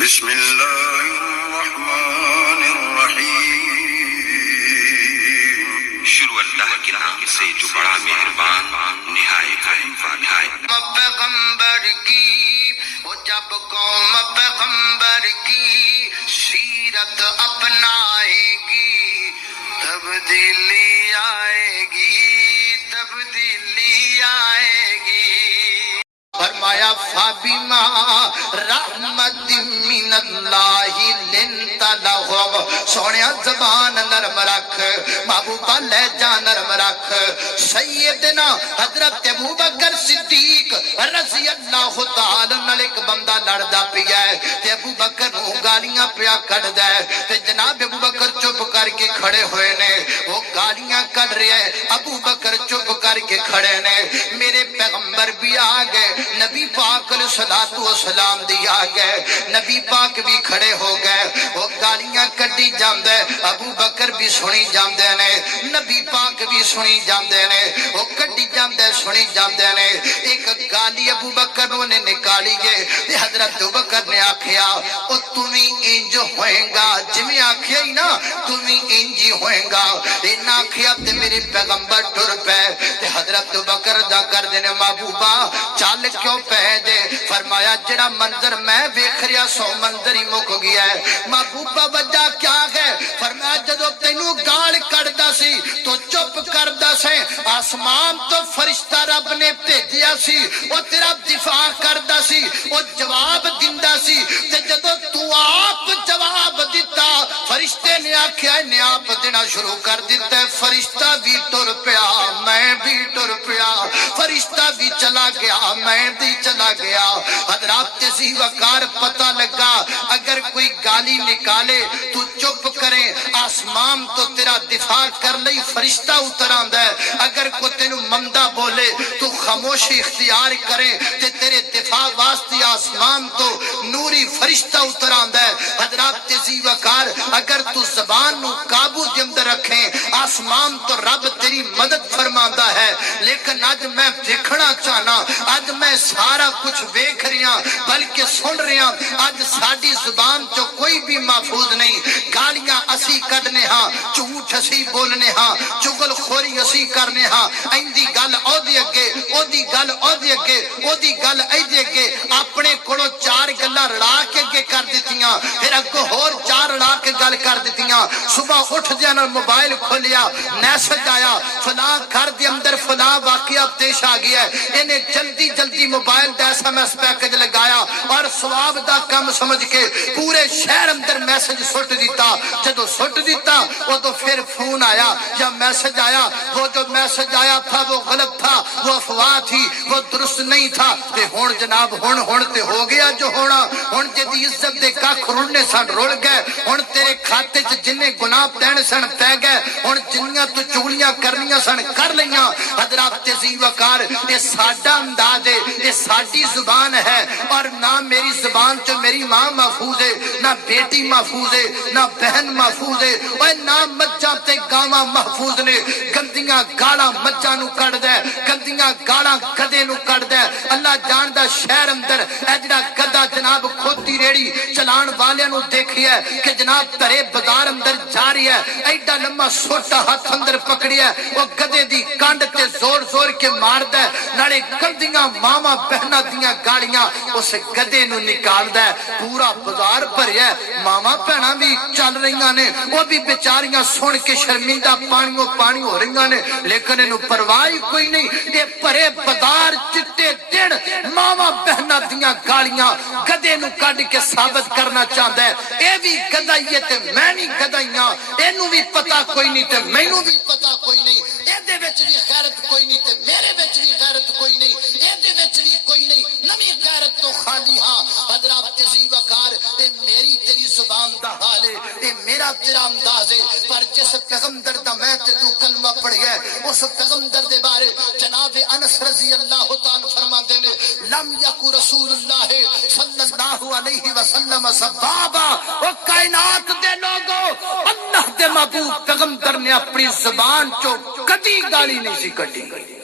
بسم اللہ الرحمن الرحیم۔ شروع اللہ کے نام سے جو بڑا مہربان نہایت رحم والا ہے۔ پیغمبر کی وہ جب قوم پیغمبر کی سیرت اپنائے گی تبدیلی آئے گی، تبدیلی آئے گی۔ فرمایا فَبِمَا رَحْمَةٍ مِّنَ اللَّهِ لِنْتَ لَهُمْ۔ سونیا زبان نرم رکھ، محبوبہ لہجہ نرم رکھ۔ سیدنا حضرت ابوبکر صدیق رضی اللہ تعالی عنہ ایک بندہ لڑدا پیا ہے تے ابوبکر نو گالیاں پیا کڈدا ہے تے جناب ابوبکر چپ کر کے کھڑے ہوئے نے، وہ گالیاں کڈ رہے ہیں، ابوبکر چپ کر کے کھڑے نے۔ میرے پیغمبر بھی آ گئے، نبی پاک علیہ السلام دی آ گئے، نبی پاک بھی کھڑے ہو گئے، وہ گالیاں کڈی جاندے، ابو بکر بھی سنی جاندے نے، نبی پاک بھی سنی جاندے نے، وہ کڈی جاندے سنی جاندے نے۔ ایک گالی ابو بکر نے نکالی گئے، حضرت ابو بکر نے آکھیا او تمہیں انج ہوئے گا، جمیں آکھیا ہی نا تمہیں انجی ہوئے گا، ان آکھیا تے میرے پیغمبر ٹر پے تے حضرت ابو بکر دا کر دینے محبوبہ چال کیوں پہ دے؟ فرمایا جڑا منظر میں ویکھ رہا سو منظر ہی مک گیا ہے۔ محبوبہ وجہ کیا ہے؟ فرمایا جدو تینو گال کردہ سی تو چپ کردہ سے، آسمان تو فرشتہ رب نے بھیجیا سی، وہ تیرا دفاع کردہ سی، وہ جواب دیندہ سی، تے جدو تو آپ جواب دیتا فرشتے نے آکھیا ہے نے آپ دینا شروع کر دیتا ہے، فرشتہ بھی ٹر پیا میں بھی ٹر پیا، فرشتہ بھی چلا گیا میں بھی چلا گیا۔ حضرات تیزی وقار پتہ لگا اگر کوئی گالی نکالے تو چپ کرے، آسمان تو تیرا دفاع کر لئی فرشتہ اتر آندہ ہے، اگر کوئی تینو مندہ بولے تو خاموشی اختیار کرے تے تیرے دفاع واسطی آسمان تو نوری فرشتہ اتر آندہ ہے۔ حضرات تیزی وقار اگر تو زبان نو قابو دے اندر رکھیں آسمان تو رب تیری مدد فرماندہ ہے۔ لیکن آج میں دیکھنا چاہنا، آج میں سارا کچھ ویکھ رہا بلکہ سن رہا، آج ساڑی زبان جو کوئی بھی محفوظ نہیں، گالیاں اسی کڈنے ہاں، جھوٹ اسی بولنے ہاں، چغل خوری اسی کرنے ہاں، ایندی گل او دی اگے، او دی گل او دی اگے، او دی گل ای دی اگے، اپنے کڑو چار گلہ رڑا کے اگے کر دیتیاں، پھر اگو ہور چار رڑا کے گل کر دیتیاں۔ صبح اٹھ جانا موبائل کھولیا، میسج آیا فلاں گھر دے اندر فلاں واقعہ پیش آ گیا ہے، انہیں جلدی جلدی موبائل دا SMS پیکج لگایا اور ثواب دا کم سمجھ کے پورے شہر اندر میسج سٹ دیتا۔ جدو سٹ دیتا وہ تو پھر فون آیا یا میسج آیا، وہ جو میسج آیا تھا وہ غلط تھا، وہ افواہ تھی، وہ درست نہیں تھا، تے ہون جناب ہون تے ہو گیا جو ہونا، ہون جدی عزت دے کاکھ رڑنے سن رڑ گئے، ہون تیرے کھاتے چ جنہیں گناہ پین سن پہ گئے، ہون جنیاں تو چگلیاں کرنیاں سن کر لیاں۔ حضرات تیزی وقار یہ ساڈا انداز ہے، یہ ساڈی زبان ہے، اور نہ میری زبان جو میری ماں محفوظ ہے، نہ بیٹی محفوظ ہے، نہ بہن محفوظ ہے، اور نہ مجھا تے گاواں محفوظ نے۔ گندیاں گاڑاں مجھا نو کڑ دے، گندیاں گاڑاں گدے نو کڑ دے۔ اللہ جاندہ شہر اندر ایجڑا گدہ جناب کھوتی ریڑی چلان والے نو دیکھی ہے کہ جناب ترے بازار اندر جا رہی ہے، ایڈا لمحہ سوٹا ہاتھ اندر پکڑی ہے، وہ گدے دی کانڈ تے زور زور کے مار دے، ناڑے گندیاں ماما بہنا دیاں گاڑیاں اس گدے نو نکال دے، پورا بازار بھریا ہے، ماما بہنا بھی چل رہیاں نے، وہ بھی بیچاریاں سن کے شرمندہ پانیوں پانی ہو رہیاں نے، لیکن انہوں پرواہی کوئی نہیں۔ یہ بھرے بازار چٹے دن ماما بہنا دیاں گاڑیاں گدے نو کڈ کے ثابت کرنا چاہتا ہے اے بھی گدائیے تے میں نہیں گدائیاں، اینو بھی پتہ کوئی نہیں تے مینوں بھی پتہ کوئی نہیں، اے دے وچ بھی غیرت کوئی نہیں تے میرے وچ بھی غیرت کوئی نہیں، اے دے وچ بھی کوئی نہیں، نمی غیرت تو خالی ہاں۔ حضرات تیزی وقار اے میری تیری زبان دا حال ہے، اے میرا تیرا انداز ہے، پر جس پیغمبر دا میں تے تو کلمہ پڑھ گئے اس پیغمبر دے بارے جناب انس رضی اللہ تعالیٰ فرما دینے لم یکو رسول اللہ صلی اللہ علیہ وسلم سبابا، وہ کائنات دے لوگوں اللہ دے محبوب پیغمبر نے اپنی زبان چو کدی گالی نہیں سی کٹی۔